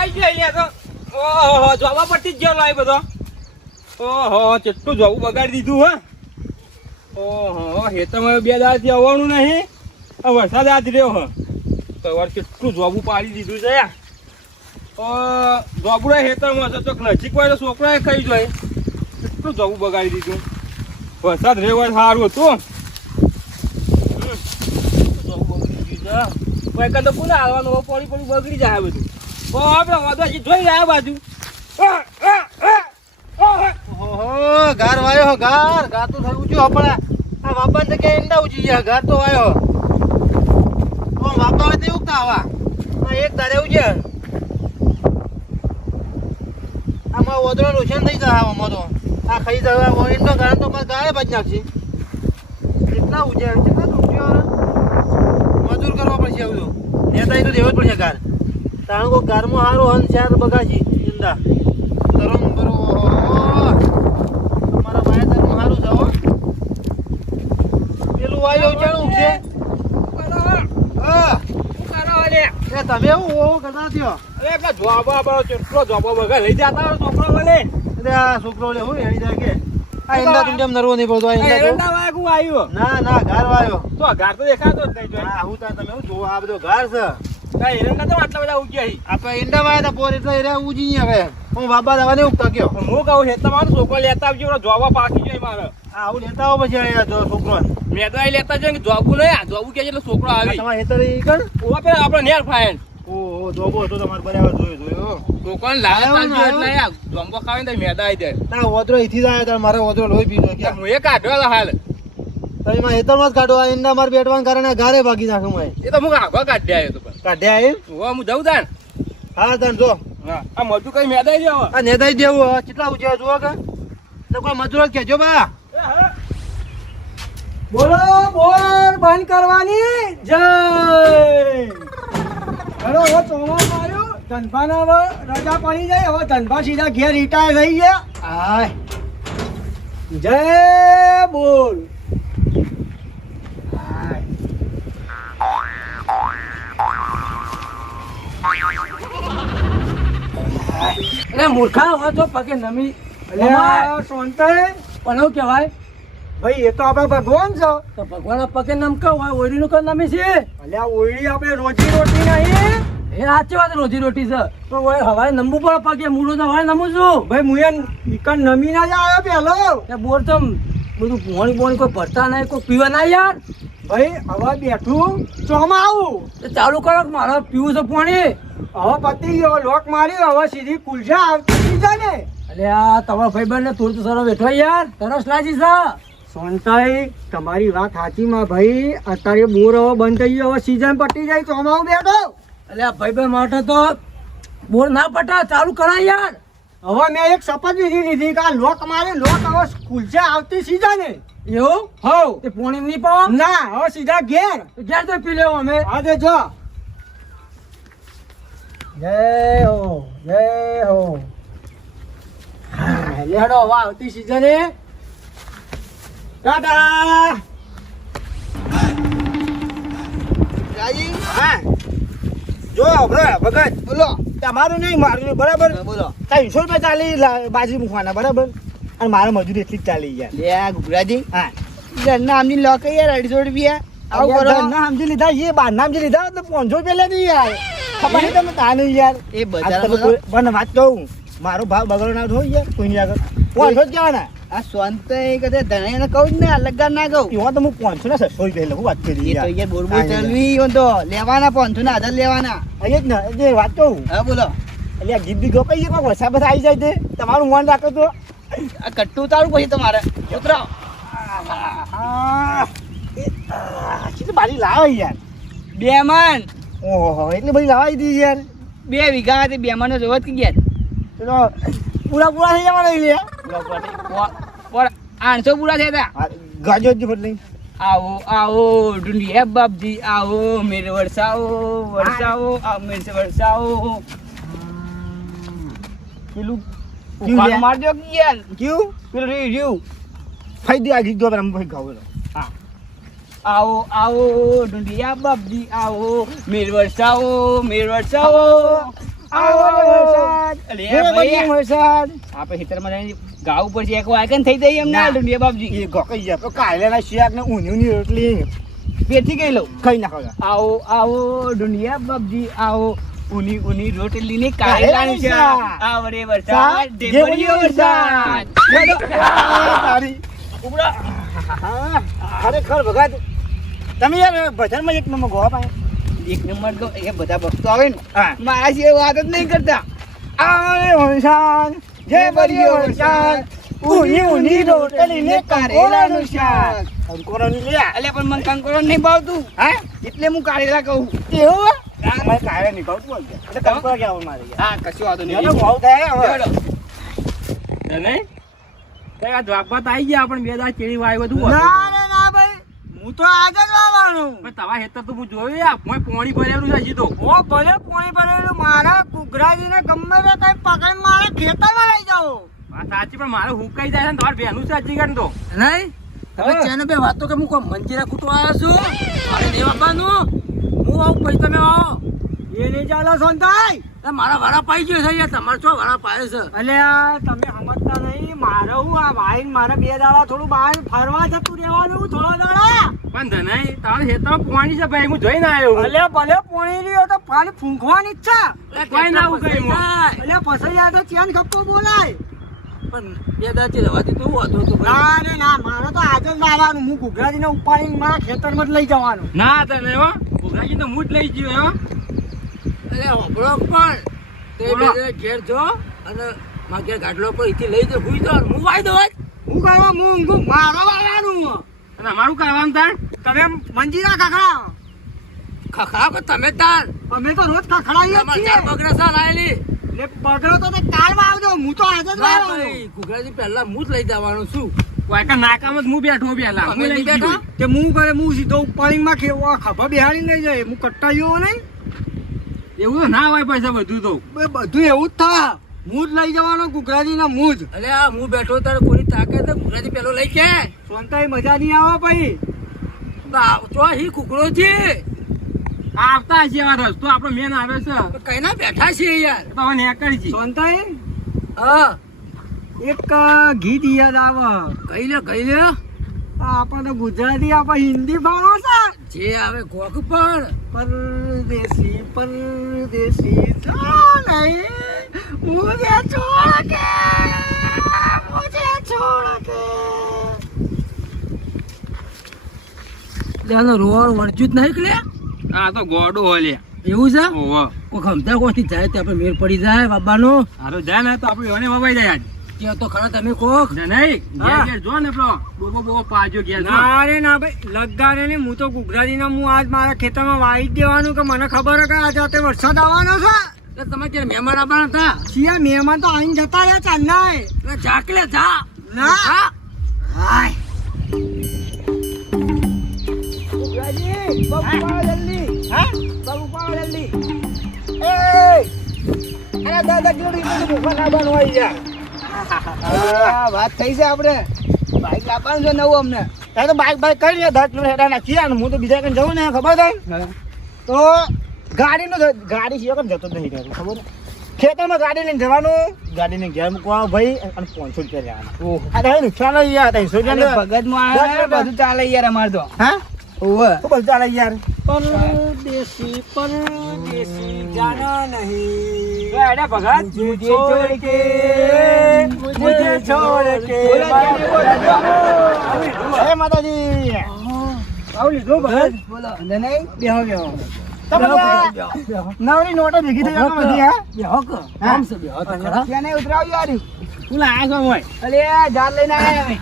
આવી ગયો અહીંયા તો ઓહો જોવા પડતી જ ગયો લાય બધો ઓહો કેટલું જોવું બગાડી દીધું હે ઓહો હેતમાં 2 દાડાથી આવવાનું નહીં આ વરસાદ આજ રહ્યો હ તો વાર કેટલું જોવું પાડી દીધું છે યાર જોબડો હેતરમાં છે તો નજીક હોય તો છોકરાએ ખાઈ જાય કેટલું જોવું બગાડી દીધું વરસાદ રહ્યો સારું હતું કોઈ તો કોને હાલવાનું પડી બગડી જાય બધું આપણે વાદળી જોઈ રહ્યા બાજુ ઓહો ઘર વાયો ઘર તો થયું છે આપણા આ બાપા ને કે એંડા ઉજી ગયા ઘર તો વાયો ઓ બાપા તે ઉકતા આવા આ એક દાડે ઉજે આમાં ઓદરો રોશન થઈ જાય આમાં તો આ ખાઈ જાય ઓ એંડો ઘર તો બસ ગાય બજ નાખશે કેટલા ઉજે કેટલા રૂપિયા મજૂર કરવા પડશે આવું નેતા તો દેવો જ પડશે ઘર તાણકો ઘરમાં હારો હન ચાર બગાજી જિંદા તરમ બરો તમારા માયા તરમ હારું જાઓ પેલું વાયો ચાણું છે હા એ તમે હું કરતા થયો અરે કે જોબા કેટલો જોબો બગા લઈ જતા છોકરો વલે અરે આ છોકરો લે હું એની જાય કે આ ઇંડા તું જેમ નરવો નહીં પડતો આ એરંડા વાય કુ આવ્યો ના ઘર વાયો તો ઘર તો દેખાતો જ નહીં હા હું તા તમે હું જો આ બધો ઘર છે કઈ એરંડા તો આટલા બધા ઉગ્યા આપણે ઈંડા વાયા તા પોર એટલે એરે ઉજી હવે હું બાબા દવાને ઉગતા ગયો હું કહું છે તમારો છોકરો લેતા આવજો જોવા પાકી જાય મારે હા હું લેતા આવો પછી અહીંયા જો છોકરો મેદવાઈ લેતા જાય કે જોબું નહીં જોબું કે એટલે છોકરો આવી તમારે હેતર ઈ કણ ઓવા પે આપણે નેર ફાઈન ઓહો જોબો હતો તમારે બરાબર જોયો છોકરાને લાવ્યા આવજો એટલે યાર જોંબો ખાવીને તો મેદા આવી જાય ના ઓદરો ઈથી જાય તાર મારે ઓદરો લોહી પીધો કે હું એ કાઢ્યો હાલ તમે માં હેતરમાં જ કાઢો આ ઈંડા માર બેટવાન કારણે ઘરે ભાગી નાખું મેં એ તો હું આગળ કાઢી આવ્યો તો પણ કાઢ્યા એમ હું જઉં તાન હા તાન જો હા આ મજૂર કઈ મેદાઈ જાવ આ નેદાઈ દેવું કેટલા ઉજ્યા જુઓ કે તો કોઈ મજૂર જ કહેજો બા બોલો બોલ બંધ કરવાની જય હેલો હવે ચોમાસું આવ્યું ધનભાના હવે રજા પડી જાય હવે ધનભા સીધા ઘેર રિટાયર થઈ ગયા હાય જય બોલ એટલે મૂર્ખા હોય તો પગે નમી અલ્યા સોનતાઈ પણ એવું કહેવાય ભાઈ એ તો આપણે ભગવાન છે તો ભગવાન પગે નમકા હોય ઓયડીનું કઈ નમી છે અલ્યા ઓયડી આપણે રોજી રોટી નહીં એ સાચી વાત રોજી રોટી છે પણ ઓય હવારે નમવું પડે પગે મૂળો તો હવારે નમું છું ભાઈ મુએ ઈકન નમી ના જ આવ્યો પેલો તે બોર તો બધું પોણી કોઈ ભરતા નહીં કોઈ પીવા ના યાર ભાઈ હવે બેઠું ચોમાં આવું તો ચાલુ કરો કે મારે પીવું છે પોણી હવે પતી ગયો લોક માર્યો હવે સીધી કુલજા આવતી જાય ને અલે આ તમારા ભાઈબંધ ને થોડું સરો બેઠો યાર તરસ લાગી છે સોનતાઈ તમારી વાત સાચીમાં ભાઈ અત્યારે બોર હવે બંધ થઈ ગયો હવે સીઝન પટી જાય ચોમાવું બેઠો અલે આ ભાઈબંધ માટે તો બોર ના પટા ચાલુ કરાય યાર હવે મેં એક શપથ લીધી કે આ લોક મારે લોક હવે કુલજા આવતી સીઝન એવું હવ તે પોણી નહીં પાવ ના હવે સીધા ઘેર ઘેર તો પી લેવો અમે હા તે જો જય હો હા લેડો હવે આવતી સીઝન ટાટા રાજી હા જો ભગત બોલો તમારું નહીં મારું નહીં બરાબર બોલો 300 રૂપિયા ચાલી બાજી મૂકવાના બરાબર અને મારે મજૂરી એટલી જ ચાલી ગયા લે ગુગરાજી હા ઘરના આમની લોક યાર 250 રૂપિયા આવું કરો ના સમજી લીધા એ બાર ના સમજી લીધા તો 500 રૂપિયા લે યાર ખબર નહીં તમે તાને યાર એ બજાર પણ વાત કહું મારો ભાવ બગડો ના થયો યાર કોઈ આગળ 500 જ કહેવાના આ સ્વંત કદે ધણાઈને કહું જ ને અલગ ના કહું એમાં તો હું 500 ને 600 રૂપિયા લઉં વાત કરી એ તો યાર બોર બોર ચાલવી ઈવન તો લેવાના 500 ના આધાર લેવાના અહીંયા જ ને જે વાત કહું હા બોલો એટલે આ ગીત બી ગો કઈ કોઈ વરસાદ બધા આવી જાય તે તમારું મન રાખો તો આ કટ્ટું ઉતારું પછી તમારે ઉતરો કેટલી બારી લાવે યાર 2 મણ ઓહો એટલી બધી લાવાઈ હતી યાર 2 વીઘા હતી 2 મણ જોવત કે ગયા ચલો પૂરા પૂરા થઈ જવાના લે પર 800 પૂરા થયા હતા ગાજો જ ફટ લઈ आओ आओ ढूंढिए बाबजी आओ मेरे वर्षाओ वर्षाओ आओ मेरे से वर्षाओ પેલું उखाड़ मार दो कि यार ક્યું फिर रिव्यू ફાઈ દે આગી દો પર ફાઈ ખાવ હા आओ आओ ढूंढिए बाबजी आओ मेरे वर्षाओ આવો રે વરસાદ. અરે હે ભાઈ. બધી વરસાદ. આપણે ખેતરમાં જઈને ગાવ ઉપર છે એક વાગન થઈ જઈએ એમને ના. ડુંડિયા બાપજી એ ગોકઈ જાય તો કારેલાના શાક ને ઊંધી રોટલી પેથી ગઈ લઉં ખાઈ નાખો જા. આવો આવો ડુંડિયા બાપજી આવો ઊની ઊની રોટલી ની કારેલાનું શાક આવરે વરસાદ ઢેબરીયો વરસાદ તારી ઉપડા. હા, ખરેખર ભગત તમે યાર ભજનમાં એક નંબર ગોવા પાય. એક નંબર તો એ બધા ભક્તો આવે ને હા. મારા સિવાય વાત જ નહીં કરતા આવે વરસાદ જય બરિયો વરસાદ ઊની ઊની રોટલી ને કારેલાનું શાક. કંકોરોની લે. એટલે પણ મને કંકોડો નહીં ભાવતું હા એટલે હું કારેલા કહું એવું મારે કારેલા નહીં ભાવતું બોલ એટલે કંકોરો કે આવું મારે યાર. હા કશું વાંધો એનો નહીં ભાવ થાય હવે. તને આ જવાબમાં તો આવી ગયા પણ બે દાડા ચેડી વાય બધું હતું. ના રે ના ભાઈ હું તો આજ જ વાવવાનું. પણ તવા હેતર તો હું જોયું આ પોણી ભરેલું છે સીધો. ઓ ભલે પાણી ભરેલું મારા કુકરાજીને ગમે તે કઈ પકડ મારા ખેતરમાં લઈ જાઓ. વાત સાચી પણ મારે હુકાઈ જાય છે ને તમારે બેનું છે હજી કાંઈ તો. નહીં તમે ચેને બે વાતો કે હું કોઈ મંજીરા કૂટવા આવ્યો છું મારે નહીં આપવાનું હું આવું પછી તમે આવો એ નહીં ચાલો સોનતાઈ. એ મારા વાળા પાઈ ગયો છે યાર તમારે શું વાળા પાડે છે અલ્યા તમે સમજતા નહીં મારે હું આ ભાઈ ને મારે બે દાડા થોડું બહાર ફરવા જતું રહેવાનું થોડો દાડા. પણ ધનાઈ તારે હેતરમાં પોણી છે ભાઈ હું જોઈને આવ્યો હું. અલ્યા ભલે પોણી રહ્યો તો પાણી ફૂંકવાની જ છે. કોઈ ના આવું કઈ હું. અલ્યા ફસાઈ જાય તો ચેન ગપ્પો બોલાય. પણ બે દાચી રવાથી તો હું હતો ના રે ના મારે તો આજે જ લાવવાનું. હું ઘુઘરાજીને ઉપાડીને મારા ખેતરમાં જ લઈ જવાનું. ના તને હો ભૂખાજી તો હું જ લઈ ગયો હો. અરે હોબળો પણ તે બોલો. બે ઘેર જો અને મારા ઘેર ગાડલો પર અહીંથી લઈ જાઓ હુઈ જાઓ હું વાઈ દઉં જ. હું કરવા હું ઊંઘું મારો વાવવાનું. અને અમારું કરવાનું તાર તમે મંજીરા ખાખરા. ખખા કે તમે તાર અમે તો રોજ ખાખડાઈએ જ તમારે છીએ. ચાર બગડા સા લાયેલી ને બગડો તો તે કાલ વાવજો. હું તો આજે જ ના વાવવાનું. ભાઈ ઘુઘરાજી પહેલા હું જ લઈ જવાનું છું કોઈ કા નાકામાં જ હું બેઠો પેલા તમે હું લઈ નહીં ગયો. બેઠા? તે હું કરે હું સીધો ઉપાડીમાં ખેવા ખભા બેહાડી લઈ જાય. હું કટ્ટા જેવો નહીં. એવું તો ના હોય પૈસા બધું તો. બે બધું એવું જ થાય. હું જ લઈ જવાનો ઘુઘરાજીને હું જ. અરે આ હું બેઠો તારે કોઈ તાકાત છે ઘુઘરાજી પેલો લઈ કે સોનતાઈ મજા નહીં આવે ભાઈ. ચો હી કુકડો છે આવતા છે આ રસ્તો આપણો મેન આવે છે કઈ ના બેઠા છે યાર તો હવે નેકળી છે. સોનતાઈ હા એક ગીત યાદ આવે. કઈ લે આપણને ગુજરાતી આપણે હિન્દી ભાવો છે. જે આવે કોક પણ પરદેશી પરદેશી જાન નહીં મુझे छोड़ के ત્યાંનો રોડ વળજુ જ નહીં કે આ તો ગોડું હોય લે. એવું છે ઓહો કોઈ ખમતા કોથી જાય ત્યાં આપણે મેળ પડી જાય બાબાનો હારો જાય ને તો આપણે એને વવાઈ જાય આજ. ત્યાં તો ખરા તમે કોક નહીં ઘેર હા. ઘેર જો ને પેલો બોબો પાજો ઘેર જો. ના રે ના ભાઈ લગાડે ને હું તો ઘુઘરાજીને હું આજ મારા ખેતરમાં વાવી જ દેવાનું કે મને ખબર હે કે આ જાતે વરસાદ આવવાનો છે. એટલે તમે ત્યારે મહેમાન આવવાના હતા શિયા મહેમાન તો આવીને જતા રહ્યા ચાંદના. એટલે જા કે લે જા ના. હા હાય ઘુઘરાજી બાબુ પાડો જલ્દી. હા બાબુ પાડો જલ્દી. એ અરે દાદા જોડી તો ભૂખા ના બનવાઈ યાર. વાત થઈ છે આપણે બાઈક લાવવાનું છે નવું અમને તારે તો બાઈક બાઈક કરી લે ધટ હેડા નાખી અને હું તો બીજા કઈ જવું ને ખબર થાય તો ગાડી સિવાય કેમ જતો જ નહીં રહેતો ખબર છે? ખેતરમાં ગાડી લઈને જવાનું ગાડીને ઘેર મૂકવાનું ભાઈ અને 500 રૂપિયા લેવાના. આ તો હવે નુકસાન જ યાર 300 રૂપિયા ભગતમાં આવે બધું ચાલે યાર અમારે તો હા ઓવે શું બધું ચાલે યાર પરદેશી પરદેશી જાના નહીં એડા ભગત મુझे छोड़ के मुझे छोड़ के હે માતાજી આવું લીધું ભગત બોલો નહીં બેહો બેહો તમે નવરી નોટો ભેગી થઈ ગયો બધી હા બેહો કે આમ છે બેહો તો ખરા ત્યાં નહીં ઉતરાવ યાર તું લાયા છો મોય. અલે જાર લઈને આયા અમે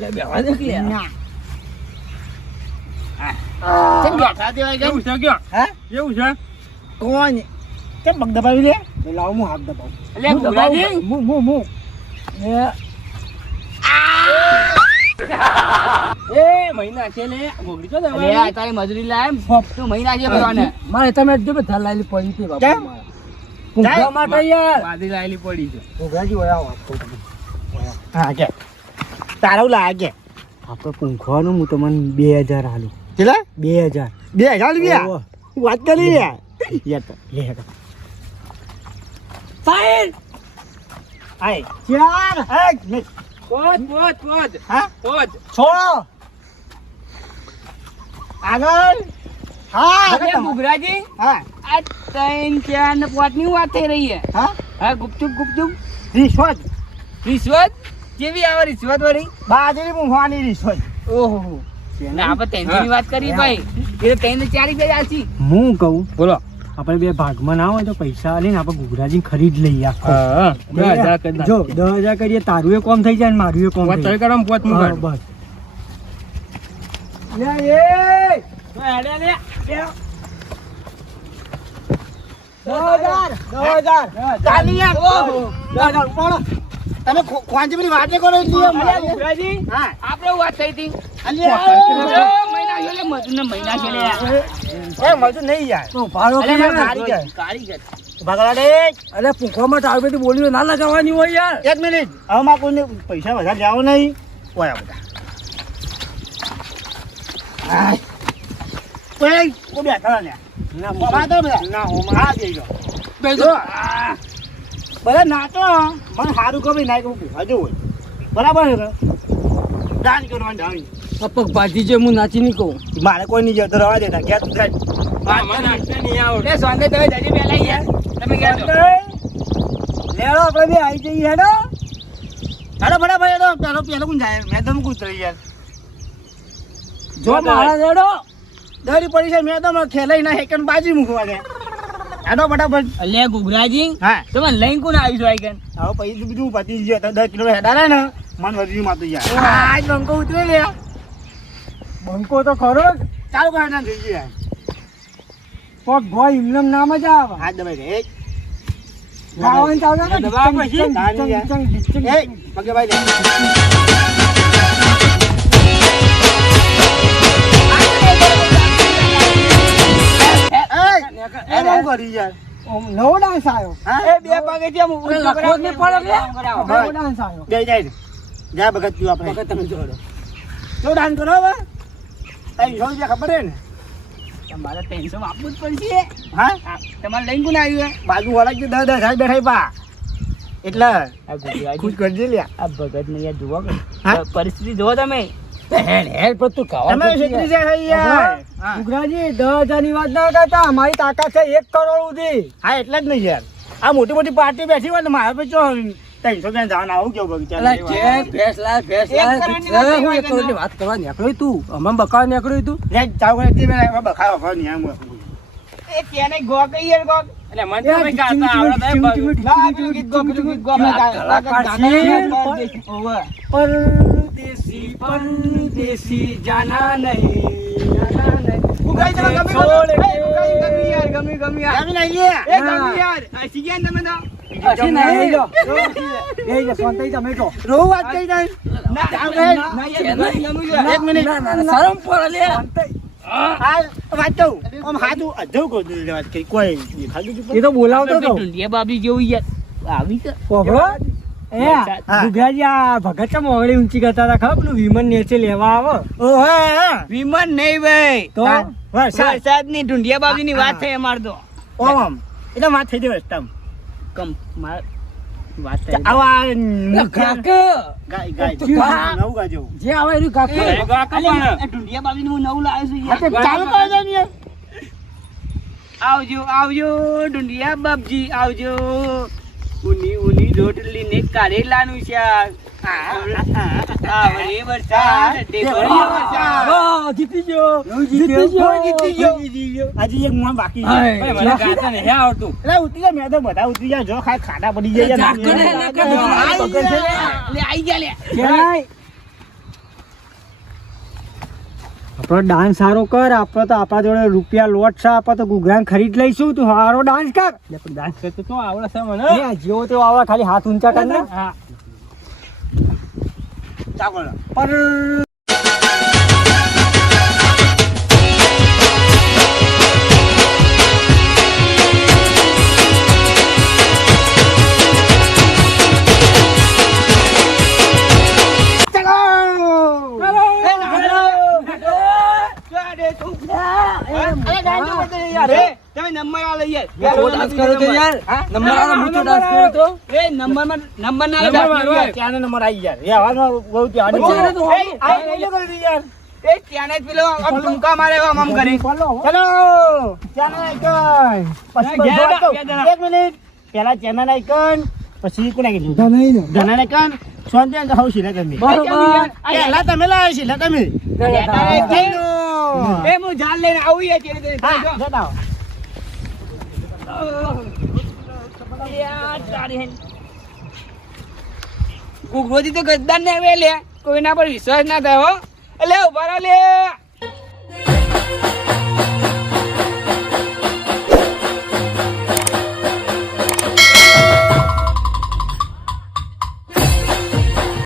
લે બેહો દે કે ના કેમ બેઠા દેવાય કેવું છે કયો હે કેવું છે કોણ કેમ પગ દબાવી લે લાવ હું હાથ દબાવું એટલે ઘુઘરાજી હું એ મહિના છે ને ઘોઘરી તો અલે દવા આ તારી મજૂરી લાય તો મહિના જે ભરવાને મારે તમે જો બધા લાયેલી પડી હતી બાપા કેમ? પૂંખવા માટે યાર બાદી લાયેલી પડી છે. ઘોઘરાજી વયા વાત કહું તમને હા કે તારું લાગે આપણે પૂંખવાનું હું તમને 2000 હાલું કેટલા 2000 રૂપિયા વાત કરી યાર યાર તો લે હેડો સાઈડ આય ચાર એક મિનિટ પોચ હા પોચ છોડો આગળ હા અરે ઘુઘરાજી હા આ 3 4 ને 5 ની વાત થઈ રહી છે હા હા ગુપચુપ રિશ્વત રિશ્વત કેવી આવે રિશ્વત વાળી બાજરી મૂંગવાની રિશ્વત ઓહો ના આપણે ટેન્શનની વાત કરી ભાઈ એ 3 ને 4 રૂપિયા આલસી હું કહું બોલો આપણે બે ભાગમાં ના હોય તો પૈસા લઈને આપણે ઘૂઘરાજી ખરીદ લઈએ આખો હા 10,000 કરી જો 10,000 કરીએ તારું એ કોમ થઈ જાય ને મારું એ કોમ પોચ થઈ તરી કરો પોચ જાય મુકાડ બસ લે એ તમે ખોંચી બધી વાતે કરો ઘુઘરાજી હા આપણે વાત થઈ હતી અલ્યા મહિના ગયો લે મજૂરને મહિના ગયો લે એ મળતું નહીં યાર તો ભાડો અલે મારે કારીગર કારીગર ભગવાન અરે પૂંખવામાં ટાળબેટી બોલ્યો ના લગાવવાની હોય યાર એક મિનિટ હવે માં કોઈને પૈસા વધારે જાવ નહીં ઓયા બધા કોઈ બેઠા ને ના હા જઈ ગયો બેસો બધા નાચો મને સારું ખબર ના કહું હજુ હોય બરાબર છે ડાન્સ કરવાનું ડાન્સ પગ ભાજી જે હું નાચી નહીં કહું મારે કોઈ નહીં જતો રવા દેતા ક્યાં તું ખાઈ મને નાચતા નહીં આવડે લે સોંદે તમે જજી પેલા યાર તમે ક્યાં છો લેડો આપણે બે આવી જઈએ હેડો હેડો ફટાફટ હેડો પેલો કોણ જાય મેં તમે કૂતરી યાર જો મારા લેડો દરી પડી છે મેં તો ખેલાઈ ના હેકન બાજી મૂકવા દે હેડો ફટાફટ લે ઘુઘરાજી હા તમે લઈને કોણ આવી છો આઈકન હવે પૈસા બીજું પતી ગયો તો 10 કિલો હેડા રહે ને મન વધ્યું માતું યાર આ બંકો ઉતરે લે બંકો તો ખરો જ ચાલુ કરે ના થઈ ગયા પગ ભોય ઇમનમ નામ જ આવે હાથ દબાઈ દે એક ગાવાનું ચાલુ કર દબાવ પછી એ પગે ભાઈ દે એ એમ કરી યાર નવો ડાન્સ આવ્યો એ બે પગે છે હું લખો જ નહીં પડે લે. નવો ડાન્સ આવ્યો જય જય જા ભગત તું આપણે વખત તમે જોડો તો ડાન્સ કરો હવે તઈ જો જે ખબર હે ને તમારે ટેન્શન આપવું જ પડશે હા તમારે લઈને કોણ આવ્યું બાજુ વાળા કે 10,000 બેઠાઈ પા એટલે આ ઘુઘરાજી ખુશ કરજે લ્યા આ ભગત ને યાર જુઓ હા? પરિસ્થિતિ જુઓ તમે હેડ પર તું ખાવા તમે છેતરી જાય છે યાર હા. ઘુઘરાજી 10,000 ની વાત ના કરતા અમારી તાકાત છે 1 કરોડ સુધી હા એટલે જ નહીં યાર આ મોટી મોટી પાર્ટી બેઠી હોય ને મારે પછી 300 બેન જવાના આવું કેવું બગીચા અલા જે ભેંસ લાય ભેંસ એક લાય કરોડની વાત હું નહીં 1 કરોડની વાત કરવા નીકળ્યો તું અમાર બકાવા નીકળ્યો તું લે ચાવ કરે તે મેં બખાવા ભર નહીં આમ એ તેને ગો કઈ યાર ગો એટલે મને તો ભાઈ ગાતા આવડે તો ના પેલું ગીત ગો પેલું ગીત ગો ઓવે પરદેશી જાના નહીં ઉગાઈ તમે ગમી ગમી યાર ગમી ગમી યાર આવી નહીં યાર એ ગમી યાર આ શીખ્યા ને તમે તો હસી નહીં જો એ જ સોંતાઈ તમે તો રો વાત કરી જાય ના ચાલ ભાઈ. ના યાર ગમી યાર એક મિનિટ શરમ પડે લે હા વાત તો આમ હાથું અધો કો વાત કરી કોઈ દેખાડું એ તો બોલાવતો તો ઢુંડિયા બાબરી જેવું યાર આવી છે પોભળો એ હા. ઘુઘરાજી આ ભગત ચમ ઓગળી ઊંચી કરતા હતા ખબર પેલું વિમન નેચે લેવા આવે ઓ હા વિમન નહીં ભાઈ તો વરસાદ વરસાદ ની ઢુંડિયા બાબરી ની વાત થઈ અમાર તો ઓમ એટલે વાત થઈ જાય રસ્તામાં કમ માર વાત થઈ આવા કાક ગાય ગાય હા. નવું ગાજો જે આવે એનું કાકુ કાક પણ ઢુંડિયા બાબરી નું હું નવું લાવ્યો છું હા, યાર તો ચાલુ કરી દે ને યાર. આવજો આવજો ઢુંડિયા બાપજી આવજો ઉની ઉની રોટલી ને કારેલાનું શાક આવરે વરસાદ ઢેબરિયો વરસાદ વાહ, જીતી ગયો જીતી ગયો હજી એક મોણ બાકી છે. હાય. ભાઈ મને ગાતા નહીં આવડતું એટલે ઉતરી જાય મેં તો બધા ઉતરી જાય જો ખાડા પડી જાય ઝાકળ હે ને, આઈ ઝાકળ છે ને. ગયા. લે આઈ જા લે જય. આપણો ડાન્સ સારો કર આપણે તો આપણા જોડે રૂપિયા લોટ છે આપણે તો ઘૂઘરાને ખરીદ લઈશું તું સારો ડાન્સ કર ડાન્સ કરતો તો આવડે છે મને એ જેવો તેવો આવડે ખાલી હાથ ઊંચા કર ને હા ચાલો. પર તમે નંબર આ લઈ યાર પેલો ડાન્સ કરો છો યાર. હા? નંબર આલો, હું તો ડાન્સ કરો તો. એ નંબર ના નંબર મારો. ત્યાંનો નંબર આવી યાર વ્યવહારમાં બહુ ત્યાં બહુ ચાલે તો. યાર એ ત્યાંને જ પેલો આમ ટૂંકા મારે એવો આમ કરે ચલો ચેનલ આઇકન પછી ઘેર બધું હતા, હતો. ઘેર હતા. 1 મિનિટ પહેલા ચેનલ આઇકન પછી કોને કીધું ધનાઈ આઇકન શાંતિ અને હાઉ શીલા તમે બરોબર. પહેલા તમે લાવ્યા શીલા તમે એ હું જાન લઈને આવું યાર ચેડે ચેડે. હા જતા કુકરોજી તો ગદ્દાર ને આવે લે કોઈના પર વિશ્વાસ ના થાય હો એટલે ઉભા રહો લે